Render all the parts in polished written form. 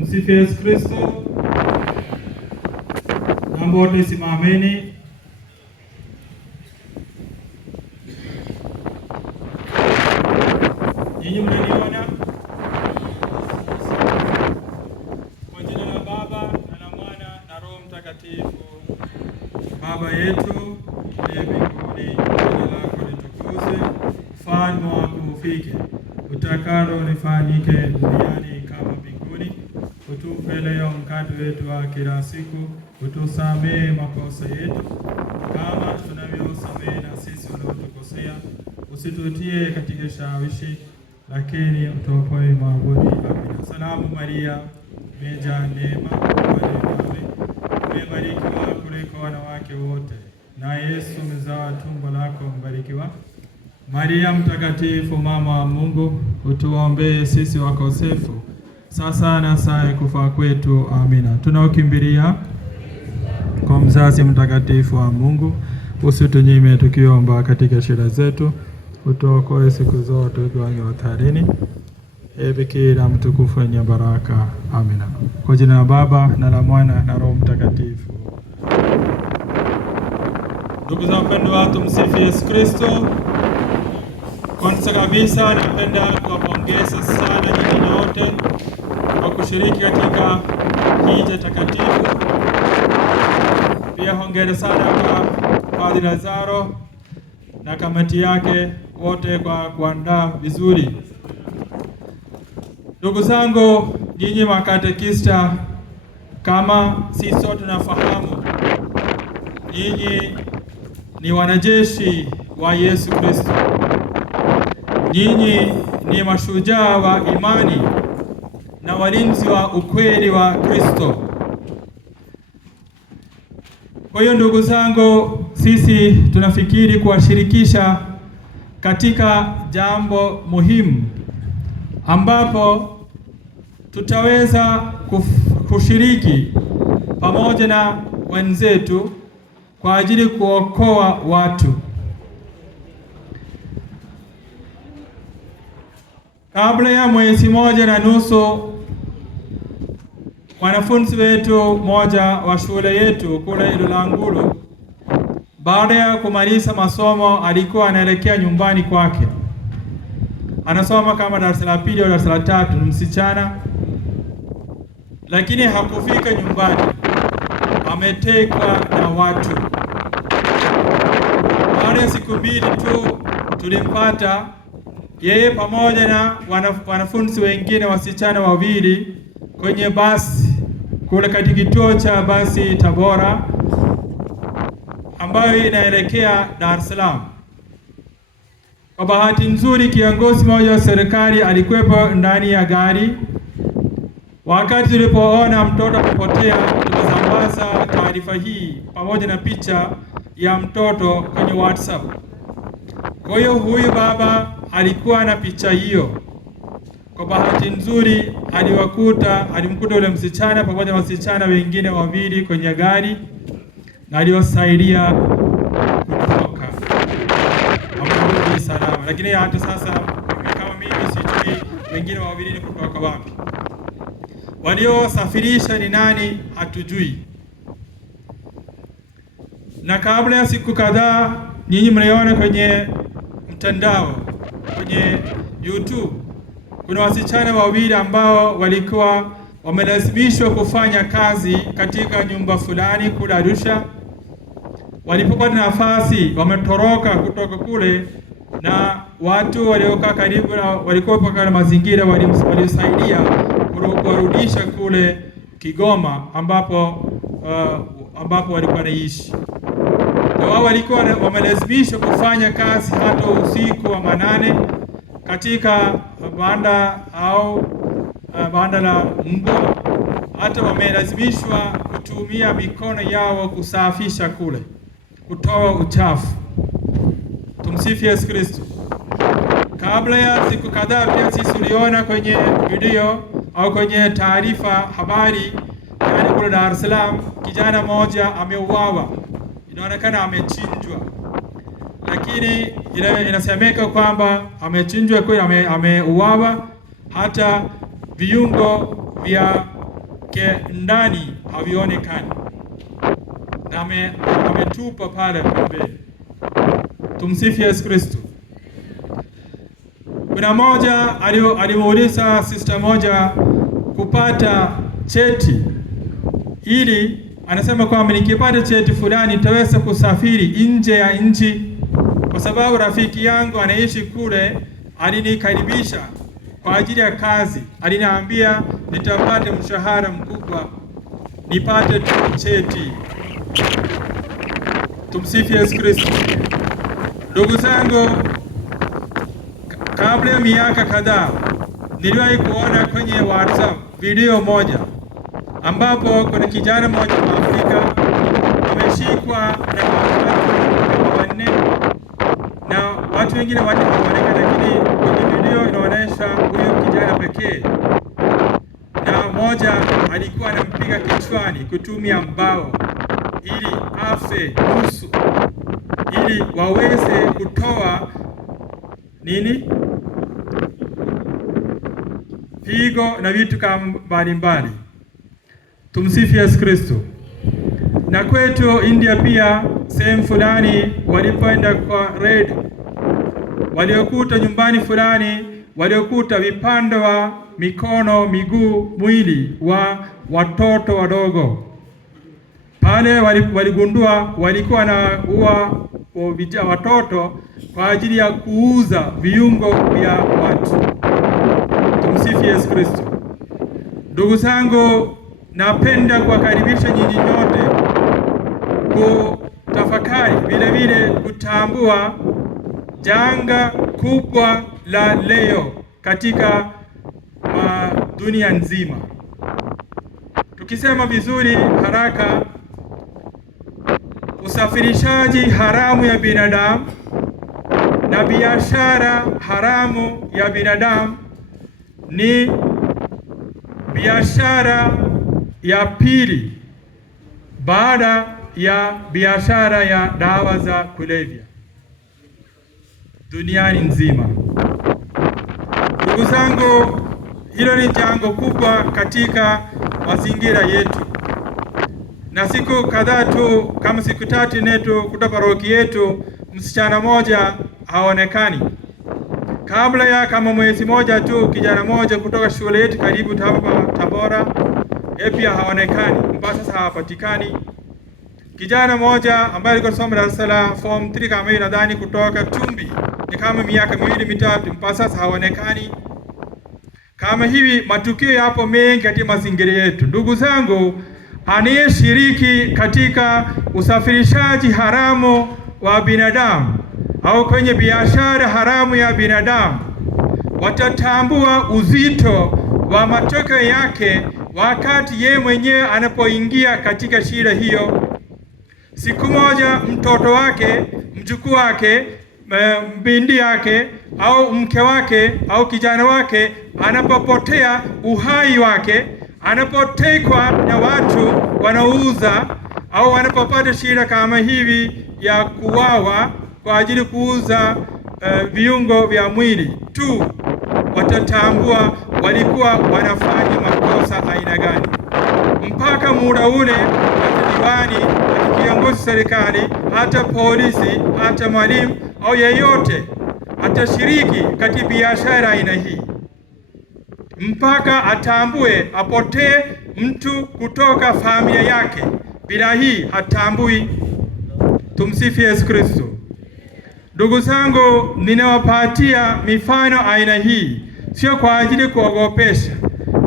Tumsifu Yesu Kristo. Naomba wote simameni. Nyinyi mnaniona? Kwa jina la Baba na la Mwana na Roho Mtakatifu. Baba yetu uliye mbinguni, jina lako litukuzwe, ufalme wako ufike, utakalo lifanyike duniani kama mbinguni. Utupe leo mkate wetu wa kila siku, utusamehe makosa yetu kama tunavyosamehe na sisi waliotukosea, usitutie katika shawishi, lakini utuokoe maovuni. Amina. Salamu Maria, umejaa neema, Bwana yu nawe, umebarikiwa kuliko wanawake wote, na Yesu mzao wa tumbo lako mbarikiwa. Maria mtakatifu, mama wa Mungu, utuombee sisi wakosefu, sasa na saa ya kufa kwetu. Amina. Tunaokimbilia kwa mzazi mtakatifu wa Mungu, usitunyime tukiomba katika shida zetu, utuokoe siku zote tukiwa hatarini. Ee Bikira mtukufu wenye baraka. Amina. Kwa jina la Baba na la Mwana na Roho Mtakatifu. Ndugu za wapendwa, tumsifu Yesu Kristo. Kwanza kabisa napenda kuwapongeza sana nyinyi nyote kwa kushiriki katika hija takatifu. Pia hongera sana kwa Padre Lazaro na kamati yake wote kwa kuandaa vizuri. Ndugu zangu, nyinyi makatekista, kama sisi sote tunafahamu, nyinyi ni wanajeshi wa Yesu Kristo. Nyinyi ni mashujaa wa imani na walinzi wa ukweli wa Kristo. Kwa hiyo ndugu zangu, sisi tunafikiri kuwashirikisha katika jambo muhimu ambapo tutaweza kushiriki pamoja na wenzetu kwa ajili kuokoa watu. Kabla ya mwezi moja na nusu, wanafunzi wetu moja wa shule yetu kule Ilulangulu, baada ya kumaliza masomo alikuwa anaelekea nyumbani kwake. Anasoma kama darasa la pili au darasa la tatu, ni msichana, lakini hakufika nyumbani, ametekwa na watu. Baada ya siku mbili tu tulimpata yeye pamoja na wanafunzi wengine wasichana wawili kwenye basi kule katika kituo cha basi Tabora ambayo inaelekea Dar es Salaam. Kwa bahati nzuri, kiongozi mmoja wa serikali alikuwepo ndani ya gari. Wakati tulipoona mtoto kupotea, tulisambaza taarifa hii pamoja na picha ya mtoto kwenye WhatsApp. Kwa hiyo baba alikuwa na picha hiyo. Kwa bahati nzuri alimkuta ule msichana pamoja na wasichana wengine wawili kwenye gari na aliwasaidia kutoka. Amerudi salama. Lakini hata sasa kama mimi sijui wengine wawili ni kutoka wapi. Waliosafirisha ni nani hatujui. Na kabla ya siku kadhaa, nyinyi mliona kwenye mtandao, kwenye YouTube, kuna wasichana wawili ambao walikuwa wamelazimishwa kufanya kazi katika nyumba fulani kule Arusha. Walipopata nafasi wametoroka kutoka kule, na watu waliokaa karibu na walikuwa paka mazingira walisaidia kurudisha kule Kigoma ambapo walikuwa wanaishi. Wao walikuwa wamelazimishwa kufanya kazi hata usiku wa manane katika banda la mbwa. Hata wamelazimishwa kutumia mikono yao kusafisha kule, kutoa uchafu. Tumsifu Yesu Kristo. Kabla ya siku kadhaa pia sisi tuliona kwenye video au kwenye taarifa habari, yani kule Dar es Salaam, kijana mmoja ameuawa. Inaonekana amechinjwa, lakini inasemeka kwamba amechinjwa kweli, ameuawa. Hata viungo vya ndani havionekani, na ametupa pale pembeni. Tumsifu Yesu Kristo. Kuna moja alimuuliza sister moja kupata cheti, ili anasema kwamba nikipata cheti fulani nitaweza kusafiri nje ya nchi, kwa sababu rafiki yangu anaishi kule, alinikaribisha kwa ajili ya kazi, aliniambia nitapata mshahara mkubwa nipate tu cheti. Tumsifu Yesu Kristo. Ndugu zangu, kabla ya miaka kadhaa niliwahi kuona kwenye WhatsApp video moja ambapo kuna kijana mmoja wa Afrika ameshikwa na watu wanne na watu wengine wanne hawaonekani, lakini kwenye video inaonyesha huyo kijana pekee, na mmoja alikuwa anampiga kichwani kutumia mbao ili afe nusu, ili waweze kutoa pigo na vitu kama mbalimbali. Tumsifu Yesu Kristo. Na kwetu India pia sehemu fulani walipoenda kwa raid, waliokuta nyumbani fulani, waliokuta vipande wa mikono, miguu, mwili wa watoto wadogo. Pale waligundua walikuwa na watoto kwa ajili ya kuuza viungo vya watu. Tumsifu Yesu Kristo. Ndugu zangu, napenda kuwakaribisha nyinyi nyote kutafakari, vile vile kutambua janga kubwa la leo katika dunia nzima. Tukisema vizuri haraka, usafirishaji haramu ya binadamu na biashara haramu ya binadamu ni biashara ya pili baada ya biashara ya dawa za kulevya duniani nzima. Ndugu zangu, hilo ni jango kubwa katika mazingira yetu, na siku kadhaa tu, kama siku tatu netu kutoka paroki yetu, msichana moja haonekani. Kabla ya kama mwezi moja tu, kijana moja kutoka shule yetu karibu hapa Tabora, pia haonekani, mpaka sasa hapatikani. Kijana moja ambaye alikuwa anasoma darasa la form 3 kama hiyo, nadhani kutoka Tumbi, ni kama miaka 2-3, mpaka sasa haonekani. Kama hivi matukio yapo mengi katika mazingira yetu. Ndugu zangu, anayeshiriki katika usafirishaji haramu wa binadamu au kwenye biashara haramu ya binadamu watatambua uzito wa matokeo yake wakati yeye mwenyewe anapoingia katika shida hiyo. Siku moja mtoto wake, mjukuu wake, binti yake au mke wake au kijana wake anapopotea uhai wake, anapotekwa na watu wanauza, au wanapopata shida kama hivi ya kuwawa kwa ajili kuuza viungo vya mwili tu, watatambua walikuwa wanafanya makosa aina gani. Mpaka muda ule hata diwani, hata kiongozi serikali, hata polisi, hata mwalimu au yeyote atashiriki katika biashara aina hii, mpaka atambue, apotee mtu kutoka familia yake. Bila hii hatambui. Tumsifu Yesu Kristo. Ndugu zangu, ninawapatia mifano aina hii sio kwa ajili kuogopesha,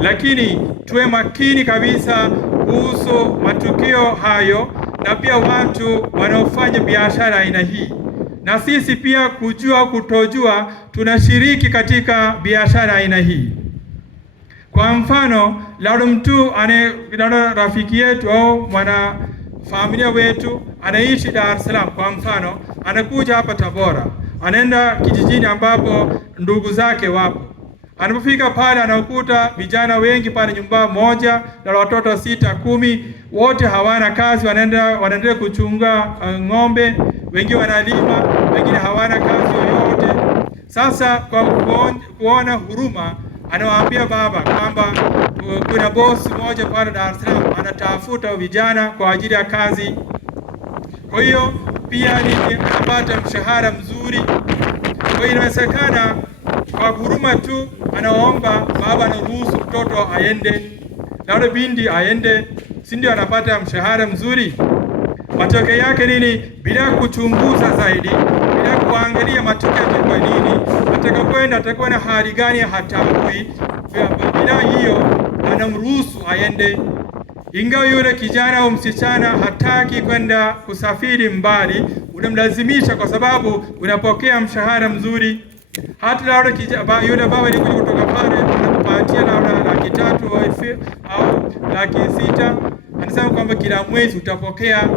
lakini tuwe makini kabisa kuhusu matukio hayo, na pia watu wanaofanya biashara aina hii, na sisi pia kujua kutojua tunashiriki katika biashara aina hii. Kwa mfano, labda mtu labda rafiki yetu au mwana familia wetu anaishi Dar es Salaam, kwa mfano, anakuja hapa Tabora, anaenda kijijini ambapo ndugu zake wapo. Anapofika pale anakuta vijana wengi pale nyumba moja na watoto 6-10, wote hawana kazi, wanaendelea kuchunga ng'ombe, wengine wanalima, wengine hawana kazi yoyote. Sasa kwa kuona huruma, anawaambia baba kwamba kuna boss mmoja pale Dar es Salaam anatafuta vijana kwa ajili ya kazi. Kwa hiyo pia anapata mshahara mzuri. Kwa hiyo inawezekana kwa huruma tu anaomba baba anaruhusu mtoto aende, na yule binti aende, si ndio? Anapata mshahara mzuri. Matokeo yake nini? Bila kuchunguza zaidi, bila kuangalia matokeo yatakuwa nini, atakapoenda atakuwa na hali gani, hatambui. Bila hiyo anamruhusu aende, ingawa yule kijana au msichana hataki kwenda kusafiri mbali, unamlazimisha kwa sababu unapokea mshahara mzuri. Hata yule baba alikuja kutoka pale anakupatia labda 3,000 au 6,000, anasema kwamba kila mwezi utapokea.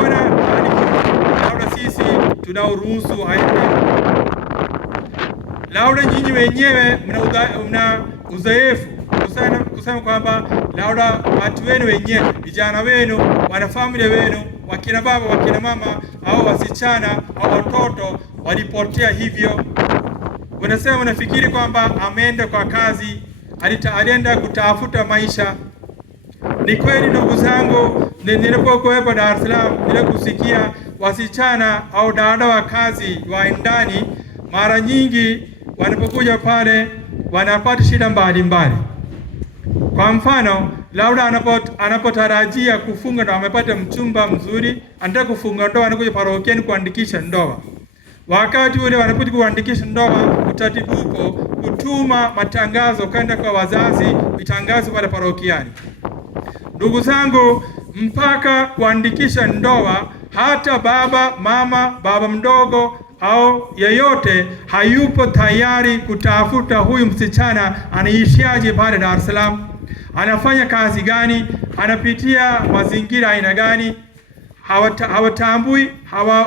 Unaona, labda sisi tunaruhusu aende. Labda nyinyi wenyewe mna uzoefu kusema kwamba labda watu wenu wenyewe, vijana wenu, wanafamilia wenu, wakina baba, wakina mama au wasichana au watoto walipotea hivyo. Unasema, unafikiri kwamba ameenda kwa kazi, alienda kutafuta maisha. Ni kweli ndugu zangu, nilipokuwepo Dar es Salaam nilikusikia wasichana au dada wa kazi wa ndani, mara nyingi wanapokuja pale wanapata shida mbalimbali. Kwa mfano, labda anapotarajia kufunga ndoa, amepata mchumba mzuri, anataka kufunga ndoa, anakuja parokiani kuandikisha ndoa. Wakati ule wanapokuja kuandikisha ndoa, utaratibu uko kutuma matangazo kwenda kwa wazazi, vitangazo pale parokiani. Ndugu zangu, mpaka kuandikisha ndoa, hata baba, mama, baba mdogo au yeyote hayupo tayari kutafuta huyu msichana anaishiaje pale Dar es Salaam, anafanya kazi gani, anapitia mazingira aina gani. Hawatambui,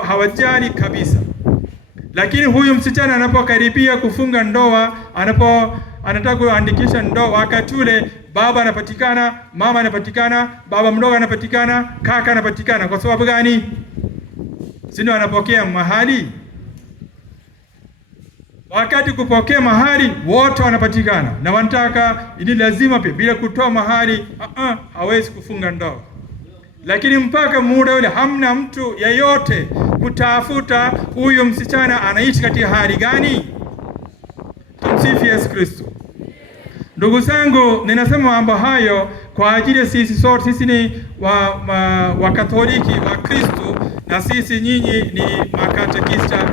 hawajali kabisa. Lakini huyu msichana anapokaribia kufunga ndoa, anataka kuandikisha ndoa, wakati ule baba anapatikana, mama anapatikana, baba mdogo anapatikana, kaka anapatikana. Kwa sababu gani? Si ndio anapokea mahali? Wakati kupokea mahali wote wanapatikana na wanataka, ili lazima pia bila kutoa mahali hawezi kufunga ndoa. Lakini mpaka muda ule hamna mtu yeyote kutafuta huyo msichana anaishi katika hali gani. Tumsifu Yesu Kristo. Ndugu zangu, ninasema mambo hayo kwa ajili sisi sote. Sisi ni wa Katoliki wa Kristo, na sisi nyinyi ni makatekista.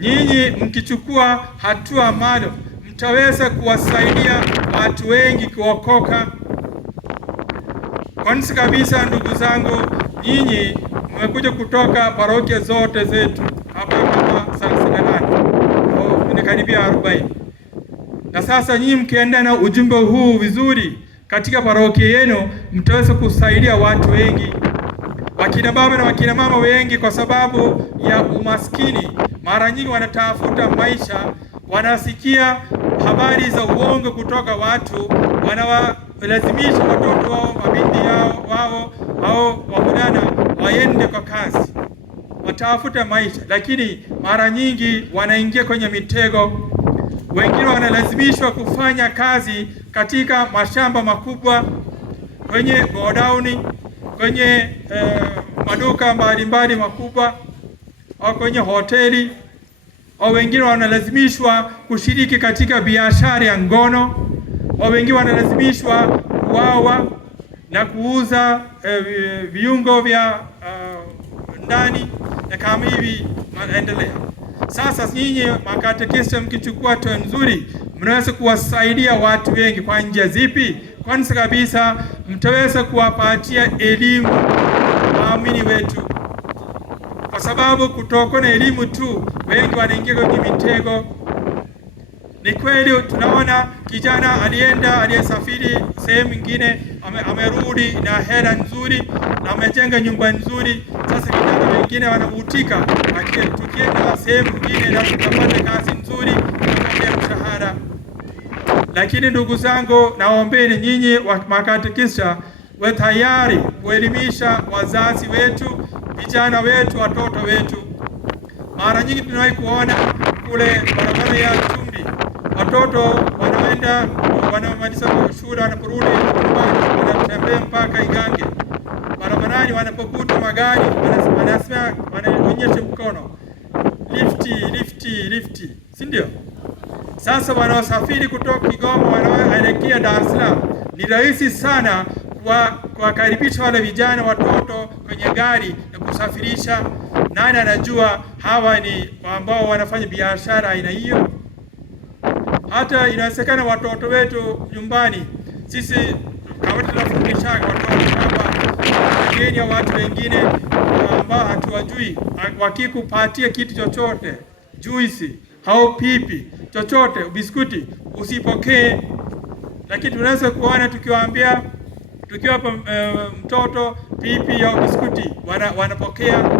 Nyinyi mkichukua hatua maalum, mtaweza kuwasaidia watu wengi kuokoka. Kwanza kabisa, ndugu zangu, nyinyi mmekuja kutoka parokia zote zetu hapa kama 38 ni karibia 40. Na sasa nyinyi mkienda na ujumbe huu vizuri katika parokia yenu, mtaweza kusaidia watu wengi, wakina baba na wakina mama wengi, kwa sababu ya umaskini. Mara nyingi wanatafuta maisha, wanasikia habari za uongo kutoka watu, wanawalazimisha watoto wao, mabinti wao au wavulana waende kwa kazi, watafuta maisha, lakini mara nyingi wanaingia kwenye mitego. Wengine wanalazimishwa kufanya kazi katika mashamba makubwa, kwenye godauni, kwenye maduka mbalimbali makubwa, au kwenye hoteli, au wengine wanalazimishwa kushiriki katika biashara ya ngono, au wengine wanalazimishwa kuwawa na kuuza viungo vya ndani, na kama hivi maendelea. Sasa nyinyi makatekista, mkichukua hatua nzuri, mnaweza kuwasaidia watu wengi. Kwa njia zipi? Kwanza kabisa, mtaweza kuwapatia elimu waamini wetu, kwa sababu kutoka na elimu tu wengi wanaingia kwenye mitego. Ni kweli tunaona kijana aliyesafiri sehemu nyingine, amerudi na hela nzuri na amejenga nyumba nzuri. Sasa vijana wengine wanavutika, tukienda sehemu nyingine na tutapata kazi nzuri na mshahara. Lakini ndugu zangu, naombeni nyinyi makatekista we tayari kuelimisha wazazi wetu, vijana wetu, watoto wetu. Mara nyingi tunawahi kuona kule barabara ya Tumbi, watoto wanaenda wanapoenda wanamaliza shule, wanaporudi wanatembea mpaka Igange. Barabarani wanapokuta magari wanasema, wanaonyesha mkono, lifti, si ndio? Sasa wanaosafiri kutoka Kigoma wanaelekea Dar es Salaam, ni rahisi sana kuwakaribisha wale vijana watoto kwenye gari na kusafirisha. Nani anajua hawa ni ambao wanafanya biashara aina hiyo? Hata inawezekana watoto wetu nyumbani, sisi kama tunafundisha watoto kwamba wageni au watu wengine ambao hatuwajui wakikupatia kitu chochote, juisi au pipi, chochote, biskuti, usipokee. Lakini tunaweza kuona tukiwaambia, tukiwapa mtoto pipi au biskuti wanapokea.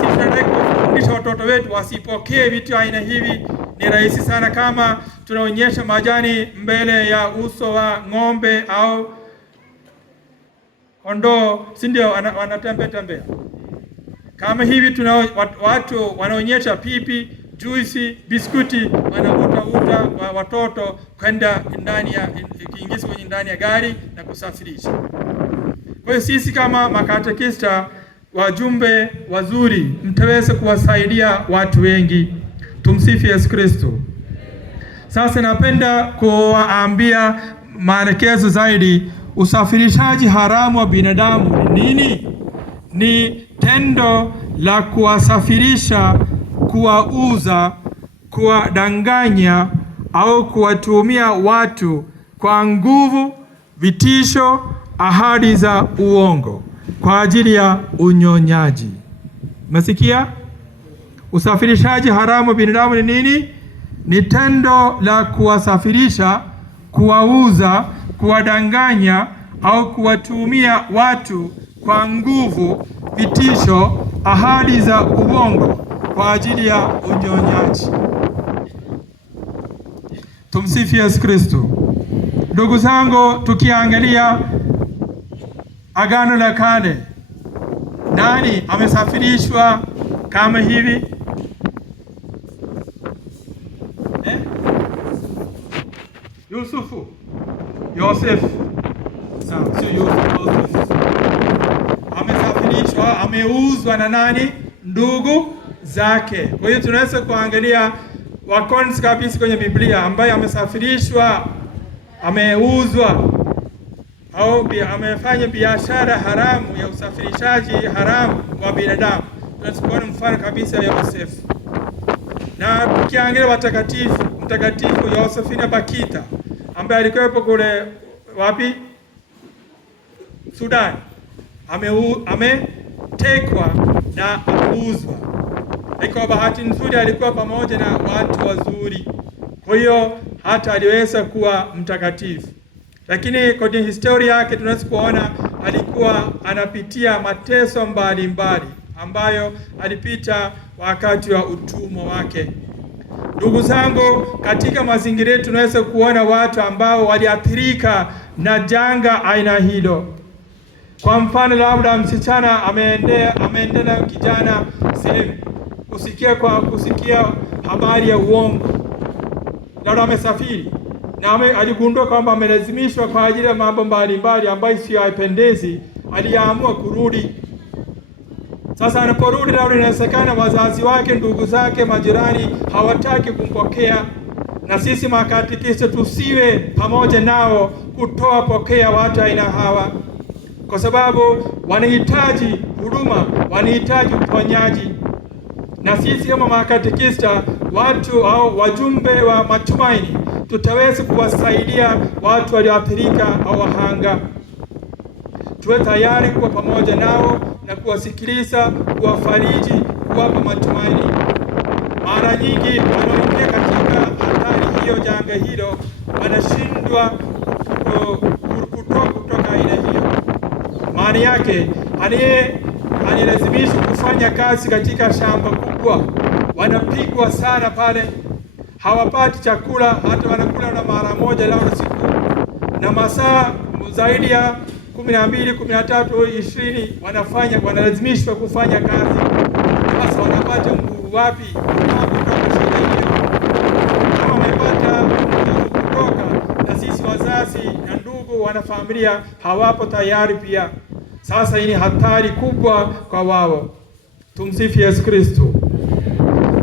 Sisi tunataka kufundisha watoto wetu wasipokee vitu aina hivi. Ni rahisi sana kama tunaonyesha majani mbele ya uso wa ng'ombe au kondoo, si ndio? Wanatembea kama hivi. Watu wanaonyesha pipi, juisi, biskuti, wanavuta watoto kwenda kiingizwa kwenye ndani ya gari na kusafirisha. Kwa hiyo sisi kama makatekista, wajumbe wazuri, mtaweza kuwasaidia watu wengi. Tumsifu Yesu Kristo. Sasa napenda kuwaambia maelekezo zaidi. Usafirishaji haramu wa binadamu ni nini? Ni tendo la kuwasafirisha, kuwauza, kuwadanganya au kuwatumia watu kwa nguvu, vitisho, ahadi za uongo kwa ajili ya unyonyaji. Masikia? Usafirishaji haramu wa binadamu ni nini? Ni tendo la kuwasafirisha, kuwauza, kuwadanganya au kuwatumia watu kwa nguvu, vitisho, ahadi za uongo kwa ajili ya unyonyaji. Tumsifu Yesu Kristo. Ndugu zangu, tukiangalia Agano la Kale, nani amesafirishwa kama hivi? Yusufu, Yosefu. Sawa, sio Yosefu. Amesafirishwa, ameuzwa na nani? Ndugu zake. Kwa hiyo tunaweza kuangalia wa kwanza kabisa kwenye Biblia ambaye amesafirishwa, ameuzwa au amefanya biashara haramu ya usafirishaji haramu wa binadamu. Tunachukua mfano kabisa ya Yosefu. Na tukiangalia watakatifu, mtakatifu Yosefina Bakita ambaye alikuwa kule wapi? Sudan. Ametekwa na ameuzwa. Kwa bahati nzuri alikuwa pamoja na watu wazuri, kwa hiyo hata aliweza kuwa mtakatifu. Lakini kwenye historia yake tunaweza kuona alikuwa anapitia mateso mbalimbali ambayo alipita wakati wa utumwa wake. Ndugu zangu, katika mazingira yetu tunaweza kuona watu ambao waliathirika na janga aina hilo. Kwa mfano, labda msichana ameendea kijana sehemu kusikia habari ya uongo, labda amesafiri na aligundua kwamba amelazimishwa kwa ajili ya mambo mbalimbali ambayo sio haipendezi, aliamua kurudi. Sasa anaporudi, labda inawezekana wazazi wake, ndugu zake, majirani hawataki kumpokea. Na sisi makatekista tusiwe pamoja nao kutoa pokea watu aina hawa, kwa sababu wanahitaji huduma, wanahitaji uponyaji. Na sisi kama makatekista, watu au wajumbe wa matumaini, tutaweza kuwasaidia watu walioathirika au wahanga. Tuwe tayari kuwa pamoja nao na kuwasikiliza, kuwafariji, kuwapa matumaini. Mara nyingi wanaoingia katika hatari hiyo, janga hilo, wanashindwa kutoka aina hiyo. Maana yake alilazimishwa kufanya kazi katika shamba kubwa, wanapigwa sana pale, hawapati chakula, hata wanakula na mara moja lao siku, na masaa zaidi ya 12, 13, 20 wanalazimishwa kufanya kazi. Sasa wanapata nguvu wapi kutoka shida hiyo? Kama wamepata nguvu wazazi na ndugu, wanafamilia hawapo tayari pia. Sasa hii ni hatari kubwa kwa wao. Tumsifu Yesu Kristo.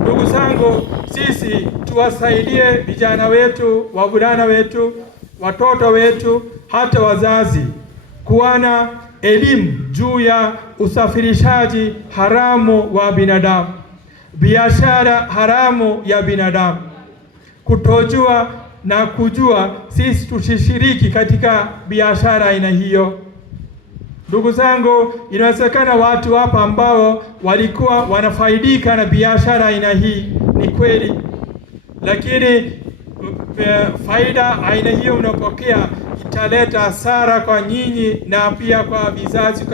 Ndugu zangu, sisi tuwasaidie vijana wetu, wavulana wetu, watoto wetu, hata wazazi kuwa na elimu juu ya usafirishaji haramu wa binadamu, biashara haramu ya binadamu. Kutojua na kujua, sisi tusishiriki katika biashara aina hiyo. Ndugu zangu, inawezekana watu hapa ambao walikuwa wanafaidika na biashara aina hii, ni kweli, lakini faida aina hiyo unapokea italeta hasara kwa nyinyi na pia kwa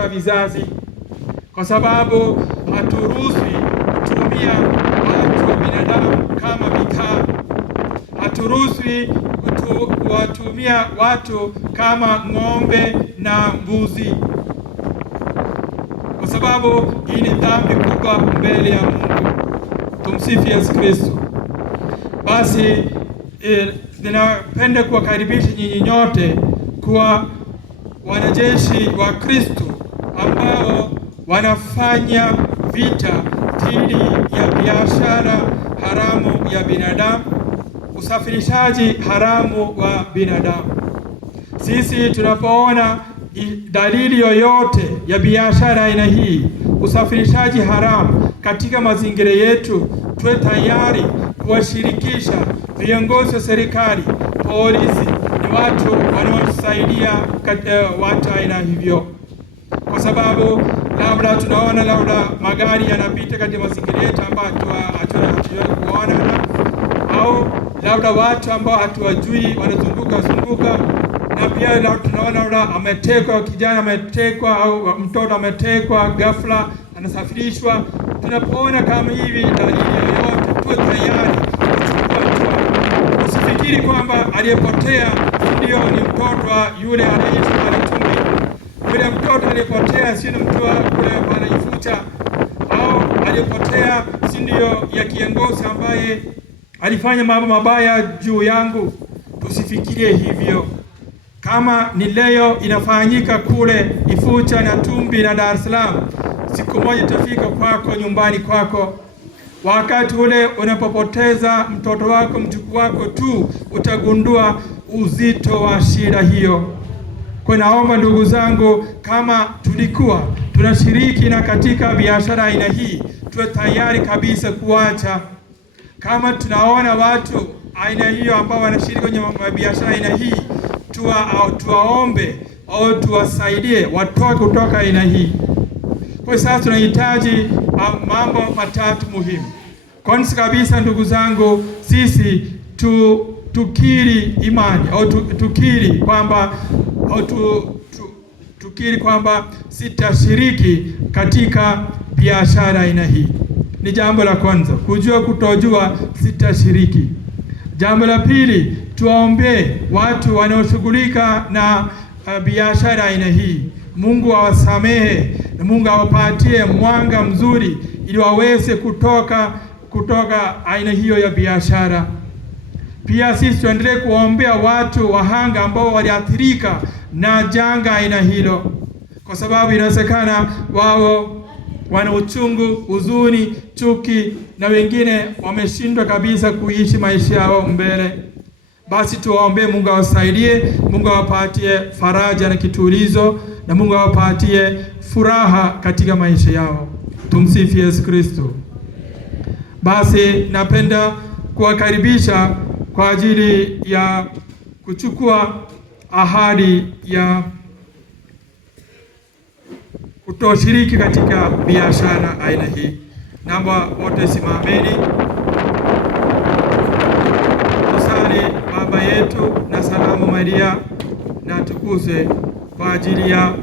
vizazi, kwa sababu haturuhusi kutumia watu wa binadamu kama bidhaa. Haturuhusi kuwatumia watu kama ng'ombe na mbuzi, kwa sababu hii ni dhambi kubwa mbele ya Mungu. Tumsifu Yesu Kristo. Basi ninapenda kuwakaribisha nyinyi nyote kuwa wanajeshi wa Kristo ambao wanafanya vita dhidi ya biashara haramu ya binadamu, usafirishaji haramu wa binadamu. Sisi tunapoona dalili yoyote ya biashara aina hii, usafirishaji haramu katika mazingira yetu, tuwe tayari kuwashirikisha viongozi wa serikali, polisi, ni watu wanaosaidia watu aina hivyo, kwa sababu labda tunaona magari yanapita katika mazingira yetu ambayo hatujawahi kuona, au labda watu ambao hatuwajui wanazunguka, na pia tunaona ametekwa, kijana ametekwa au mtoto ametekwa ghafla, anasafirishwa. Tunapoona kama hivi dalili yoyote, tuwe tayari kuchukua hatua. Usifikiri kwamba aliyepotea ndio ni mtoto wa yule anayeishi Tumbi. Yule mtoto aliyepotea si mtu wa kule anajifuta, au aliyepotea si ndio ya kiongozi ambaye alifanya mambo mabaya juu yangu. Tusifikirie hivyo. Kama ni leo inafanyika kule Ifucha na Tumbi na Dar es Salaam, siku moja itafika kwako, nyumbani kwako. Wakati ule unapopoteza mtoto wako, mjukuu wako tu, utagundua uzito wa shida hiyo. Kwa naomba ndugu zangu, kama tulikuwa tunashiriki na katika biashara aina hii, tuwe tayari kabisa kuacha. Kama tunaona watu aina hiyo ambao wanashiriki kwenye biashara aina hii, tuwaombe au tuwasaidie watoke kutoka aina hii. Kwa sasa tunahitaji mambo matatu muhimu. Kwanza kabisa, ndugu zangu, sisi tukiri imani au tukiri kwamba sitashiriki katika biashara aina hii. Ni jambo la kwanza, kujua kutojua sitashiriki. Jambo la pili, tuwaombee watu wanaoshughulika na biashara aina hii. Mungu awasamehe na Mungu awapatie mwanga mzuri ili waweze kutoka aina hiyo ya biashara. Pia sisi tuendelee kuombea watu wahanga ambao waliathirika na janga aina hilo, kwa sababu inawezekana wao wana uchungu, huzuni, chuki, na wengine wameshindwa kabisa kuishi maisha yao mbele. Basi tuwaombee Mungu awasaidie, Mungu awapatie faraja na kitulizo, na Mungu awapatie furaha katika maisha yao. Tumsifu Yesu Kristo. Basi napenda kuwakaribisha kwa ajili ya kuchukua ahadi ya kutoshiriki katika biashara aina hii. Naomba wote simameni. Tusali Baba yetu na Salamu Maria na tukuze kwa ajili ya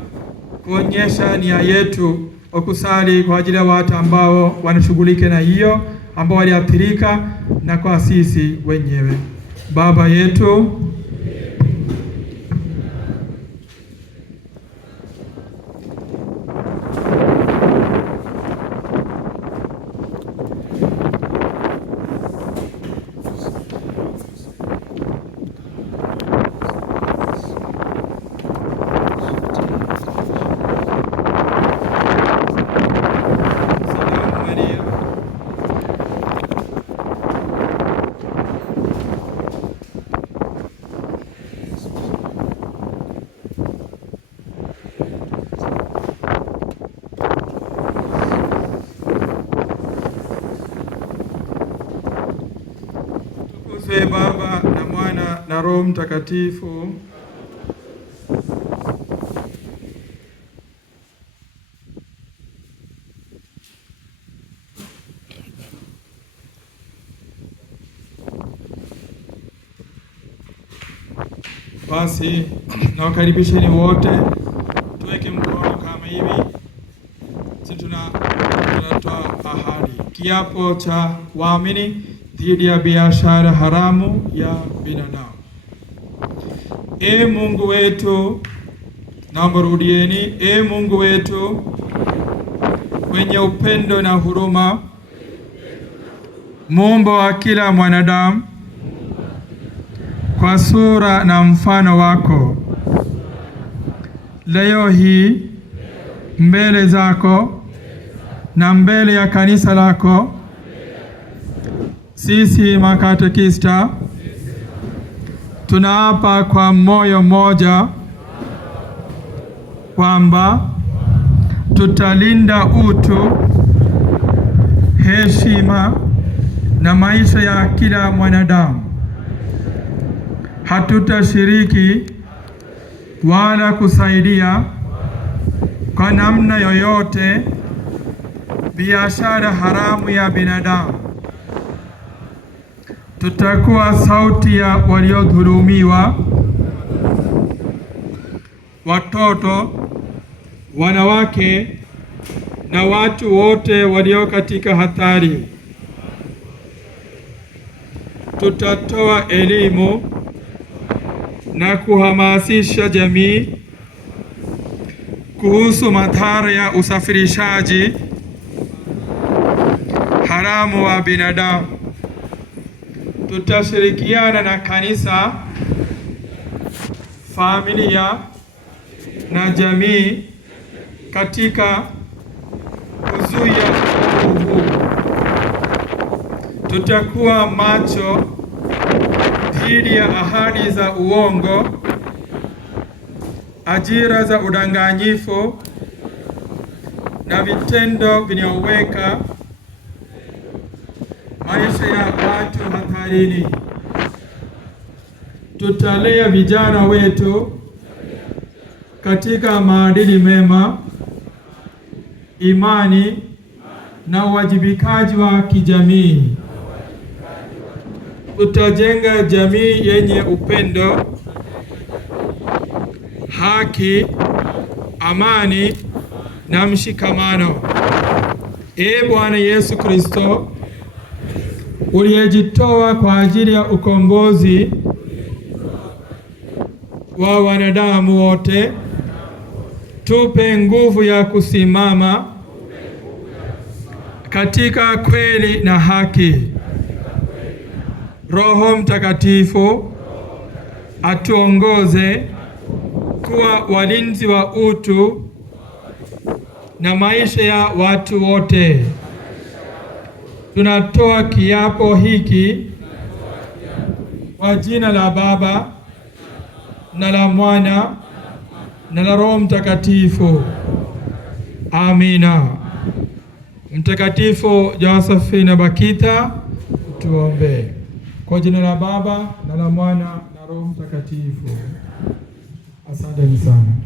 kuonyesha nia yetu wa kusali kwa ajili ya watu ambao wanashughulika na hiyo, ambao waliathirika, na kwa sisi wenyewe. Baba yetu na Roho Mtakatifu. Basi nawakaribisheni wote, tuweke mkono kama hivi. Sisi tunatoa ahadi, kiapo cha waamini dhidi ya biashara haramu ya binadamu. Mungu wetu, naomba rudieni. Mungu wetu mwenye upendo na huruma, muumba wa kila mwanadamu kwa sura na mfano wako, leo hii mbele zako na mbele ya kanisa lako, sisi makatekista tunaapa kwa moyo mmoja kwamba tutalinda utu, heshima na maisha ya kila mwanadamu. Hatutashiriki wala kusaidia kwa namna yoyote biashara haramu ya binadamu. Tutakuwa sauti ya waliodhulumiwa, watoto, wanawake na watu wote walio katika hatari. Tutatoa elimu na kuhamasisha jamii kuhusu madhara ya usafirishaji haramu wa binadamu. Tutashirikiana na kanisa, familia na jamii katika kuzuia uovu huu. Tutakuwa macho dhidi ya ahadi za uongo, ajira za udanganyifu na vitendo vinavyoweka maisha ya watu hatarini. Tutalea vijana wetu katika maadili mema, imani na uwajibikaji wa kijamii. Tutajenga jamii yenye upendo, haki, amani na mshikamano. Bwana Yesu Kristo, uliyejitoa kwa ajili ya ukombozi wa wanadamu wote, tupe nguvu ya kusimama katika kweli na haki. Roho Mtakatifu atuongoze kuwa walinzi wa utu na maisha ya watu wote. Tunatoa kiapo hiki kwa jina la Baba na la Mwana na la Roho Mtakatifu. Amina. Mtakatifu Josephine Bakita, tuombe. Kwa jina la Baba na la Mwana na Roho Mtakatifu. Asanteni sana.